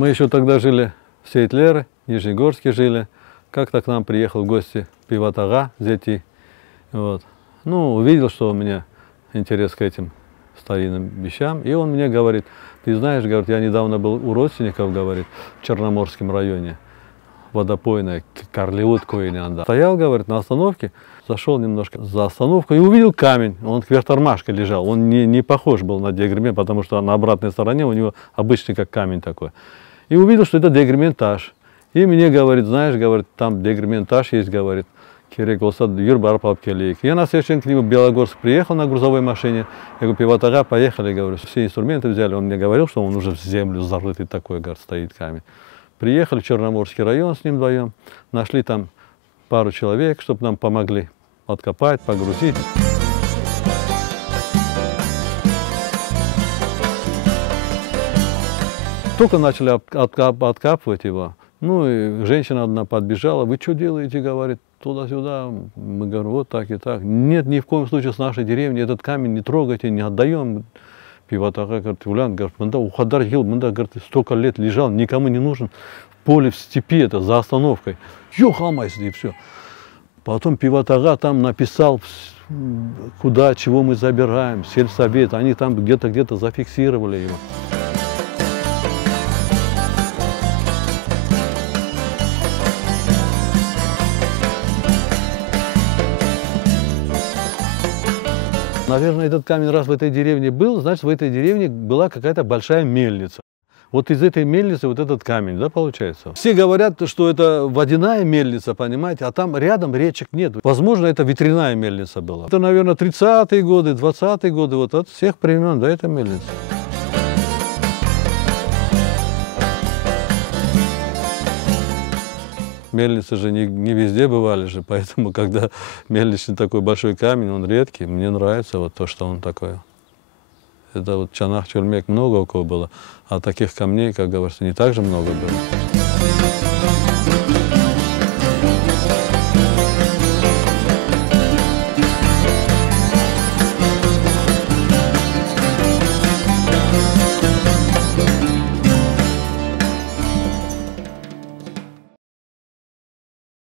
Мы еще тогда жили в Сейтлере, в Нижнегорске жили. Как-то к нам приехал в гости Пиват ага, Зети. Вот. Ну, увидел, что у меня интерес к этим старинным вещам. И он мне говорит: ты знаешь, говорит, я недавно был у родственников, говорит, в Черноморском районе, водопойная, Карлиут Койнанда. Стоял, говорит, на остановке, зашел немножко за остановку и увидел камень. Он кверх тормашкой лежал. Он не похож был на дегермент, потому что на обратной стороне у него обычный как камень такой. И увидел, что это дегерментаж. И мне говорит: знаешь, говорит, там дегерментаж есть, говорит. Керек болса юр барып алып келейік. Я на следующий день к нему в Белогорск приехал на грузовой машине. Я говорю: Пиват ага, поехали, говорю, все инструменты взяли. Он мне говорил, что он уже в землю зарытый такой, говорит, стоит камень. Приехали в Черноморский район с ним вдвоем, нашли там пару человек, чтобы нам помогли откопать, погрузить. Только начали откапывать его. Ну и женщина одна подбежала: вы что делаете, говорит, туда-сюда. Мы говорим: вот так и так. Нет, ни в коем случае с нашей деревни этот камень не трогайте, не отдаем. Пиват ага, говорит, Улян, говорит, мында ухадар ел, мында, говорит, столько лет лежал, никому не нужен. В поле, в степи, это за остановкой. Ёхамайся, и все. Потом Пиват ага там написал, куда, чего мы забираем, сельсовет. Они там где-то зафиксировали его. Наверное, этот камень раз в этой деревне был, значит, в этой деревне была какая-то большая мельница. Вот из этой мельницы вот этот камень, да, получается. Все говорят, что это водяная мельница, понимаете, а там рядом речек нет. Возможно, это ветряная мельница была. Это, наверное, 30-е годы, 20-е годы, вот от всех времен, да, это мельница. Мельницы же не везде бывали же, поэтому, когда мельничный такой большой камень, он редкий, мне нравится вот то, что он такой. Это вот Чанах-Чурмек много у кого было, а таких камней, как говорится, не так же много было.